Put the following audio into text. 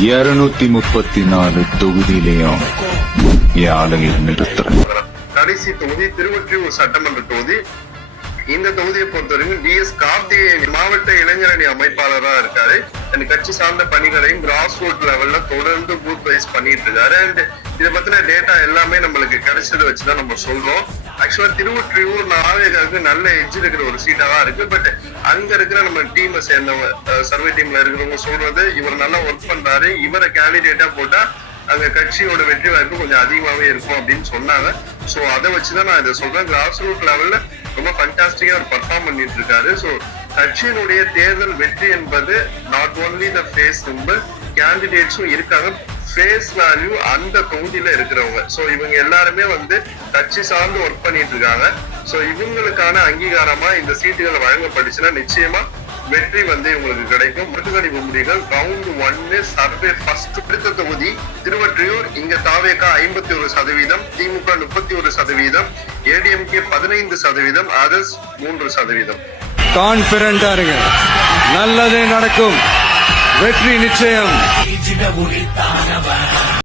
234 தொகுதியிலையும் என் ஆளுங்களை நிறுத்துறேன். கடைசி தொகுதி திருவொற்றியூர் சட்டமன்ற தொகுதி. இந்த தொகுதியை பொறுத்தவரைக்கும் டிஎஸ் கார்த்திகேயன் மாவட்ட இளைஞரணி அமைப்பாளராக இருக்காரு. அந்த கட்சி சார்ந்த பணிகளையும் கிராஸ் ரூட் லெவல்ல தொடர்ந்து பூத் வைஸ் பண்ணிட்டு இருக்காரு. அண்ட் இதை பத்தின டேட்டா எல்லாமே நம்மளுக்கு கிடைச்சதை வச்சுதான் நம்ம சொல்றோம். ஆக்சுவலா திருவொற்றியூர் நாவேகாவுக்கு நல்ல எட்ஜ் இருக்கிற ஒரு சீட்டா தான் இருக்கு. பட் அங்க இருக்கிற நம்ம டீமை சேர்ந்தவங்க, சர்வே டீம்ல இருக்கிறவங்க சொல்றது இவர் நல்லா ஒர்க் பண்றாரு, இவரை கேண்டிடேட்டா போட்டா அங்க கட்சியோட வெற்றி வாய்ப்பு கொஞ்சம் அதிகமாவே இருக்கும் அப்படின்னு சொன்னாங்க. சோ அதை வச்சுதான் நான் இதை சொல்றேன். கிராஸ் ரூட் லெவல்ல ரொம்ப ஃபண்டாஸ்டிக்கா அவர் பர்ஃபார்ம் பண்ணிட்டு இருக்காரு. சோ கட்சியினுடைய தேர்தல் வெற்றி என்பது not only the face simple, கேண்டிடேட்ஸும் இருக்காங்க, ஃபேஸ் வேல்யூ அந்த தொகுதியில இருக்கிறவங்க. சோ இவங்க எல்லாருமே கட்சி சார்ந்து ஒர்க் பண்ணிட்டு இருக்காங்க. சோ இவங்களுக்கான அங்கீகாரமா இந்த சீட்டுகள் வழங்கப்பட்டுச்சுன்னா நிச்சயமா வெற்றி இவங்களுக்கு கிடைக்கும். முற்றுகணிப்பு முடிவுகள் ரவுண்ட் 1 சர்வே ஃபர்ஸ்ட் பிடித்த தொகுதி திருவொற்றியூர். இங்க தாவேகா 51%, திமுக 31%, ஏடிஎம்கே 15%, அதர்ஸ் 3%. கான்பிடண்டா இருங்க, நல்லதே நடக்கும், வெற்றி நிச்சயம்.